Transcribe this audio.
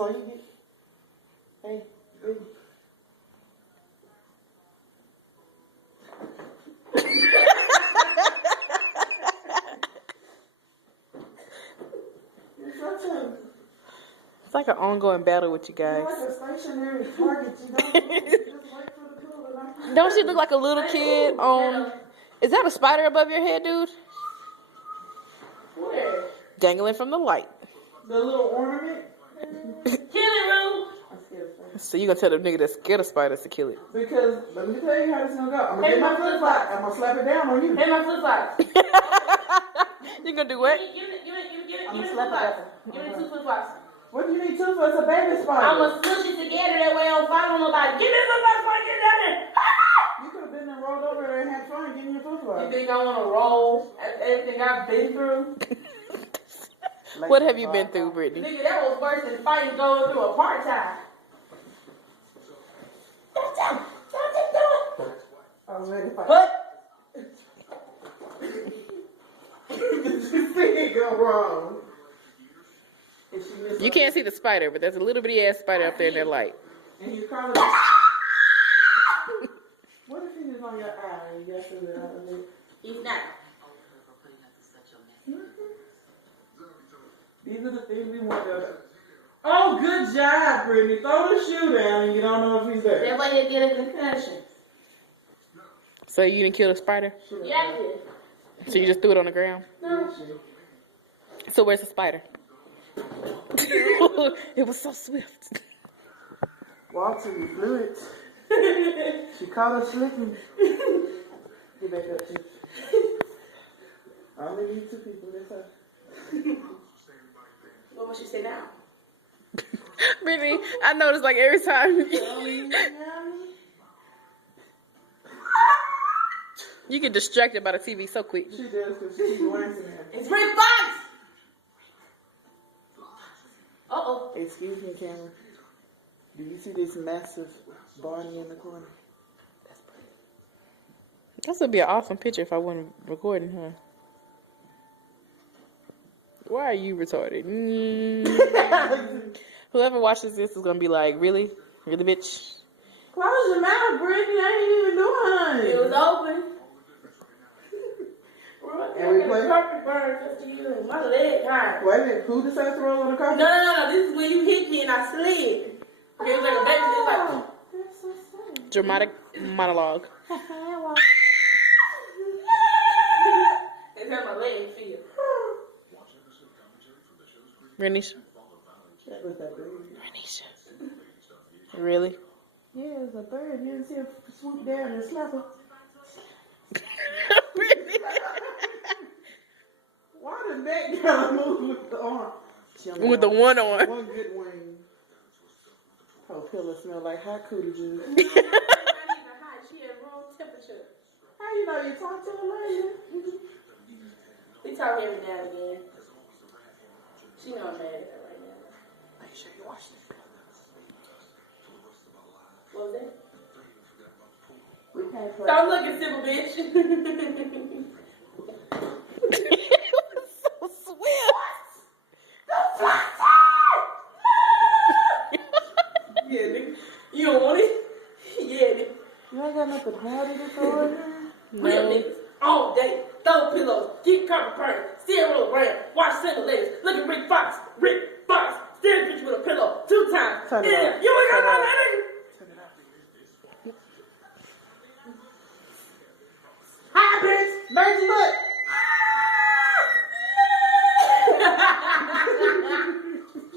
So you get, hey, good. It's like an ongoing battle with you guys. You're like a stationary target. You don't just wait for the tool. Don't she look like a little kid on... Is that a spider above your head, dude? Where? Dangling from the light. The little ornament? Kill it, Rue. I'm scared of spiders. So you gonna tell the nigga that's scared of spiders to kill it? Because, let me tell you how this gonna go. I'm gonna get my flip flop. I'm gonna slap it down on you. Hey, my flip flops. You gonna do what? Give it I'm flip gonna slap flops. it Give down. me 2 flip flops. What do you need two for? It's a baby spider. I'm gonna smush it together that way I don't follow nobody. Give me flip flops before I get down there. You could have been there, rolled over there and had fun getting your flip flop. You think I wanna roll after everything I've been through? What have you been through, Brittany? Nigga, that was worse than fighting going through a part-time. I was ready to fight. What? Did you see it go wrong? If she missed You up- can't see the spider, but there's a little bitty ass spider up there in that light. And you probably. What if he was on your eye and you got through the eye? He's not. These are the things we want to. Oh, good job, Brittany. Throw the shoe down and you don't know if he's there. That's why he get a concussion. So you didn't kill the spider? Yeah, I did. So you just threw it on the ground? No. So where's the spider? It was so swift. Walk to you flew it. She caught her slipping. Get back up, too. I only need 2 people this time. What would she say now? Brittany, I noticed like every time you get distracted by the TV so quick. She does because she keeps wearing it. It's Rick Fox! Uh-oh. Excuse me, camera. Do you see this massive Barney in the corner? That's pretty. This would be an awesome picture if I wasn't recording, huh? Why are you retarded? Whoever watches this is gonna be like, really? Really, bitch? Close your mouth, Brittany. I ain't even doing It was open. And we play? Carpet burn just to you. My leg hurt. Wait a minute. Who decides to roll on the carpet? No. This is when you hit me and I slid. It was like a baby. It was like, That's so sad. Dramatic monologue. it's how my leg feel. Renisha? That was that bird. Renisha. Really? Yeah, it was a bird. You didn't see her swoop down and slap her. Why the neck gotta move with the arm? She only With got the one on. one good wing. Oh, pillow smell like hot cootie juice. Not even hot. She had room temperature. How you know you talk to her later? We talk every now and again. She know I'm mad at her right now. Make sure you watch this. What was that? We can't play. Stop looking, simple bitch. It was so swift. Yeah, nigga. You don't want it? Yeah, nigga. You ain't got nothing powder to throw in there? Real niggas. All day. Throw pillows. Keep carpet burning. Steer roll around. Watch single ladies. Look at Rick Fox. Rick Fox. Steer bitch with a pillow 2 times. Turn it Yeah. off. You ain't got Turn it no off. nigga.